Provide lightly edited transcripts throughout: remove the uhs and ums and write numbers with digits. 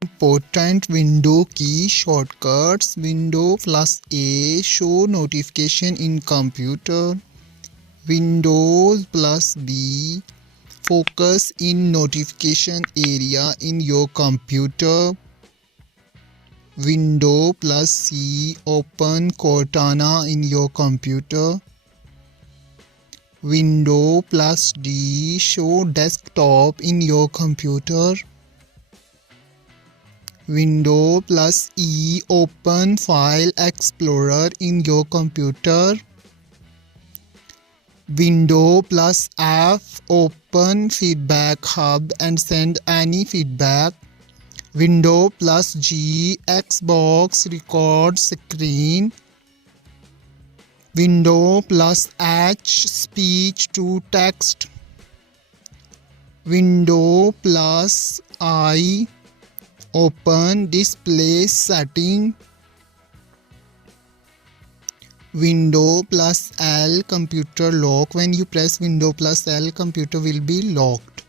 Important window key shortcuts. Window plus A show notification in computer. Windows plus B focus in notification area in your computer. Window plus C open Cortana in your computer. Window plus D show desktop in your computer. Window plus E open File Explorer in your computer. Window plus F open Feedback Hub and send any feedback. Window plus G Xbox record screen. Window plus H speech to text. Window plus I open display setting. Window plus L computer lock. When you press window plus L, computer will be locked.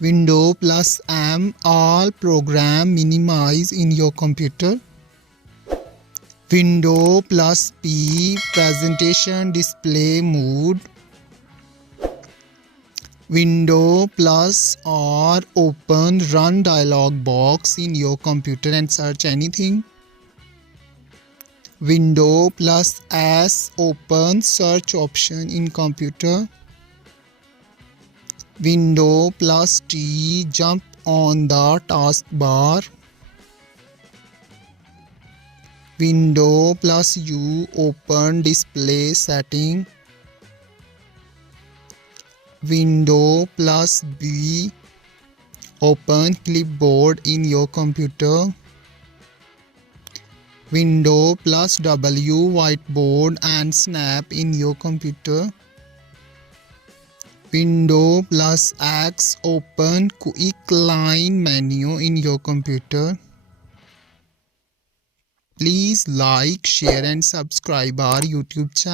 Window plus M all program minimize in your computer. Window plus P presentation display mode. Window plus R open run dialog box in your computer and search anything. Window plus S open search option in computer. Window plus T jump on the taskbar. Window plus U open display setting. Window plus B open clipboard in your computer. Window plus W whiteboard and snap in your computer. Window plus X open quick line menu in your computer. Please like, share and subscribe our YouTube channel.